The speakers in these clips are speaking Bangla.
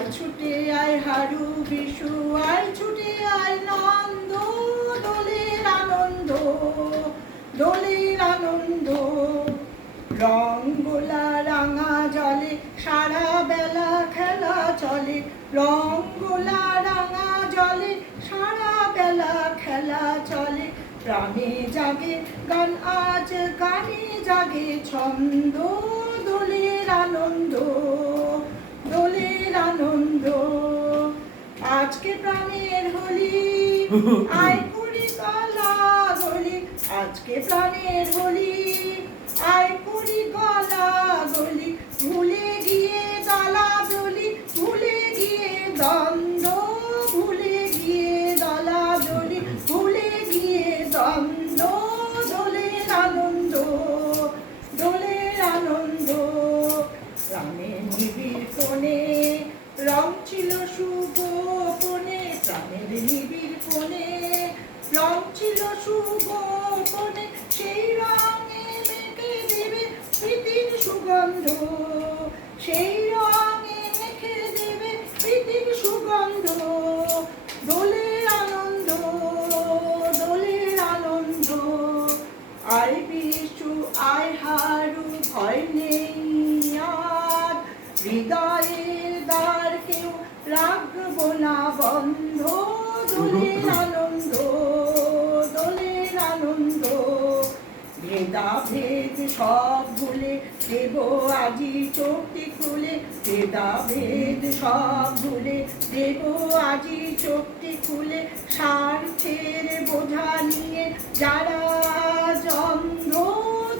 আয় ছুটে আয় হারু বিশু আয় ছুটে আয় নন্দ, দোলের আনন্দ, দোলের আনন্দ। রঙ্গোলা রাঙা জলে সারা বেলা খেলা চলে, রঙ্গোলা রাঙা জলে সারা বেলা খেলা চলে। প্রাণে জাগে গান আজ গানে জাগে ছন্দ, দোলের আনন্দ, দোলের আনন্দ। আজকে প্রাণের হোলি আয় করি গলা গলি, আজকে প্রাণের হোলি আয় করি গলা গলি। ভুলে গিয়ে দলা দলি, ভুলে গিয়ে দ্বন্দ্ব, ভুলে গিয়ে দলা দলি, ভুলে গিয়ে দ্বন্দ্ব। দোলের আনন্দ, দোলের আনন্দ। প্রাণের নিবিড় কোণে রং ছিল সুগোপনে, প্রাণের নিবিড় কোণে রং ছিল সুগোপনে। সেই রঙে মেখে দেবে প্রীতির সুগন্ধ, সেই রঙে মেখে দেবে প্রীতির সুগন্ধ। দোলের আনন্দ, দোলের আনন্দ। আয় বিশু আয় হারু ভয় নেই আর, হৃদয়ের দ্বার কেউ রাখবো না বন্ধ। দোলের আনন্দ, দোলের আনন্দ। ভেদাভেদ সব ভুলে দেব আজি চোখটি খুলে, ভেদাভেদ সব ভুলে দেব আজি চোখটি খুলে। স্বার্থের বোঝা নিয়ে যারা অন্ধ,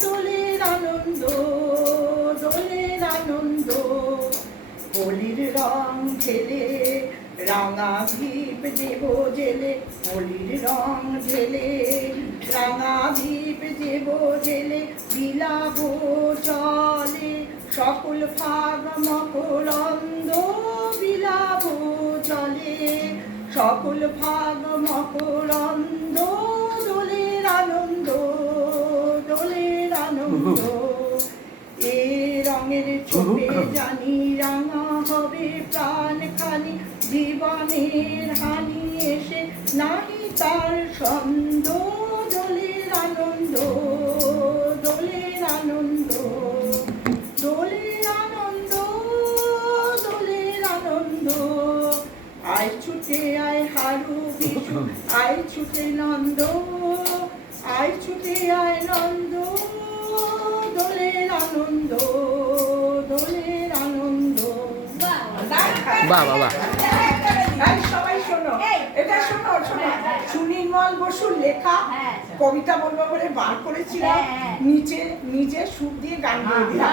দোলের আনন্দ, দোলের আনন্দ। হোলির রং ঢেলে রাঙা ভিপ দেব জেলে, হোলির রং ঢেলে রাঙা ভিপ দেব জেলে। বিলাবো চলে সকল ফাগ মকরন্দ, বিলাবো চলে সকল ফাগ মকরন্দ। দোলের আনন্দ, দোলের আনন্দ। এ রঙের ছোপে জানি রাঙা হবে প্রাণখানি, জীবনের হানি এসে নাহি তার ছন্দ। দোলের আনন্দ, দোলের আনন্দ, দোলের আনন্দ, দোলের আনন্দ। আয় ছুটে আয় হারু বিশু আয় ছুটে নন্দ, আয় ছুটে আয় নন্দ। দোলের আনন্দ, দোলের আনন্দ। বাহ বাহ বাহ। সবাই শোনো, এটা শোনো শোনো। সুনির্মল বসুর লেখা কবিতা বলবো বলে বার করেছিলাম, নিচে নিজে সুর দিয়ে গান গেয়ে দিলাম।